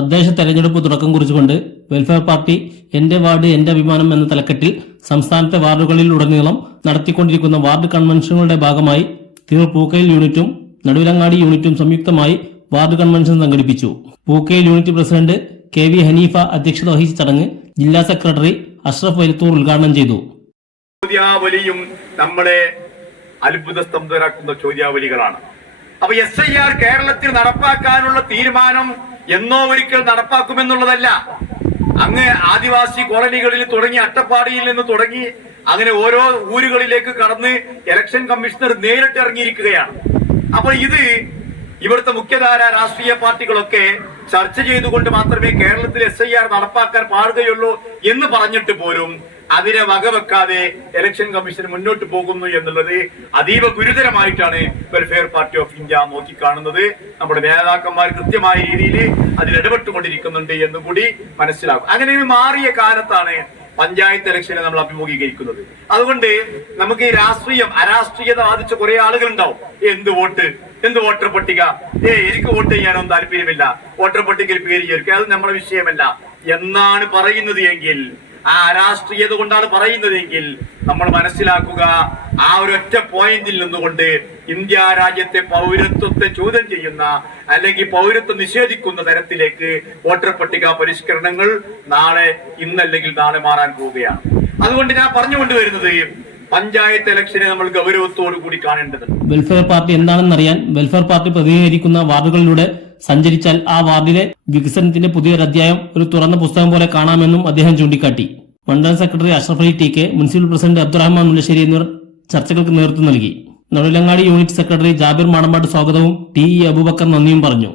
തദ്ദേശ തെരഞ്ഞെടുപ്പ് തുടക്കം കുറിച്ചുകൊണ്ട് വെൽഫെയർ പാർട്ടി എന്റെ വാർഡ് എന്റെ അഭിമാനം എന്ന തലക്കെട്ടിൽ സംസ്ഥാനത്തെ വാർഡുകളിലുടനീളം നടത്തിക്കൊണ്ടിരിക്കുന്ന വാർഡ് കൺവെൻഷനുകളുടെ ഭാഗമായി തിരൂർ പൂക്കയിൽ യൂണിറ്റും നടുവിലങ്ങാടി യൂണിറ്റും സംയുക്തമായി വാർഡ് കൺവെൻഷൻ സംഘടിപ്പിച്ചു. പൂക്കയിൽ unit president K V Haneefa അധ്യക്ഷത വഹിച്ച ചടങ്ങ് ജില്ലാ സെക്രട്ടറി അഷ്റഫ് വൈലത്തൂർ ഉദ്ഘാടനം ചെയ്തു. ചോദ്യാവലിയും നമ്മളെ അത്ഭുത സ്തംഭരാക്കുന്ന ചോദ്യാവലികളാണ്. അപ്പൊ SIR കേരളത്തിൽ നടപ്പാക്കാനുള്ള തീരുമാനം എന്നോ ഒരിക്കൽ നടപ്പാക്കുമെന്നുള്ളതല്ല. അങ്ങ് ആദിവാസി കോളനികളിൽ തുടങ്ങി, അട്ടപ്പാടിയിൽ നിന്ന് തുടങ്ങി അങ്ങനെ ഓരോ ഊരുകളിലേക്ക് കടന്ന് ഇലക്ഷൻ കമ്മീഷണർ നേരിട്ട് ഇറങ്ങിയിരിക്കുകയാണ്. അപ്പോൾ ഇത് ഇവിടുത്തെ മുഖ്യധാര രാഷ്ട്രീയ പാർട്ടികളൊക്കെ ചർച്ച ചെയ്തുകൊണ്ട് മാത്രമേ കേരളത്തിൽ SIR നടപ്പാക്കാൻ പാടുകയുള്ളൂ എന്ന് പറഞ്ഞിട്ട് പോലും അതിനെ വകവെക്കാതെ ഇലക്ഷൻ കമ്മീഷൻ മുന്നോട്ട് പോകുന്നു എന്നുള്ളത് അതീവ ഗുരുതരമായിട്ടാണ് വെൽഫെയർ പാർട്ടി ഓഫ് ഇന്ത്യ നോക്കിക്കാണുന്നത്. നമ്മുടെ നേതാക്കന്മാർ കൃത്യമായ രീതിയിൽ അതിൽ ഇടപെട്ടുകൊണ്ടിരിക്കുന്നുണ്ട് എന്നുകൂടി മനസ്സിലാകും. അങ്ങനെ മാറിയ കാലത്താണ് പഞ്ചായത്ത് ഇലക്ഷനെ നമ്മൾ അഭിമുഖീകരിക്കുന്നത്. അതുകൊണ്ട് നമുക്ക് ഈ അരാഷ്ട്രീയത ബാധിച്ച കുറെ ആളുകൾ ഉണ്ടാവും. എന്ത് വോട്ടർ പട്ടിക, എനിക്ക് വോട്ട് ചെയ്യാനൊന്നും താല്പര്യമില്ല, വോട്ടർ പട്ടികയിൽ പേര് ചേർക്കുക, അത് നമ്മുടെ വിഷയമല്ല എന്നാണ് പറയുന്നത് എങ്കിൽ, ആ രാഷ്ട്രീയത കൊണ്ടാണ് പറയുന്നതെങ്കിൽ നമ്മൾ മനസ്സിലാക്കുക, ആ ഒരൊറ്റ പോയിന്റിൽ നിന്നുകൊണ്ട് ഇന്ത്യ രാജ്യത്തെ പൗരത്വത്തെ ചോദ്യം ചെയ്യുന്ന അല്ലെങ്കിൽ പൗരത്വം നിഷേധിക്കുന്ന തരത്തിലേക്ക് വോട്ടർ പട്ടിക പരിഷ്കരണങ്ങൾ ഇന്നല്ലെങ്കിൽ നാളെ മാറാൻ പോവുകയാണ്. അതുകൊണ്ട് ഞാൻ പറഞ്ഞുകൊണ്ടുവരുന്നത്, പഞ്ചായത്ത് ഇലക്ഷനെ നമ്മൾ ഗൗരവത്തോടു കൂടി കാണേണ്ടതുണ്ട്. വെൽഫെയർ പാർട്ടി എന്താണെന്നറിയാൻ വെൽഫെയർ പാർട്ടി പ്രതിനിധീകരിക്കുന്ന വാർഡുകളിലൂടെ സഞ്ചരിച്ചാൽ ആ വാർഡിലെ വികസനത്തിന്റെ പുതിയൊരധ്യായം ഒരു തുറന്ന പുസ്തകം പോലെ കാണാമെന്നും അദ്ദേഹം ചൂണ്ടിക്കാട്ടി. മണ്ഡലം secretary Ashraf Ali TK, municipal president Abdurahman Mullassery എന്നിവർ ചർച്ചകൾക്ക് നേതൃത്വം നൽകി. നടുവിലങ്ങാടി യൂണിറ്റ് സെക്രട്ടറി ജാബിർ മാടമ്പാട്ട് സ്വാഗതവും TE അബൂബക്കർ നന്ദിയും പറഞ്ഞു.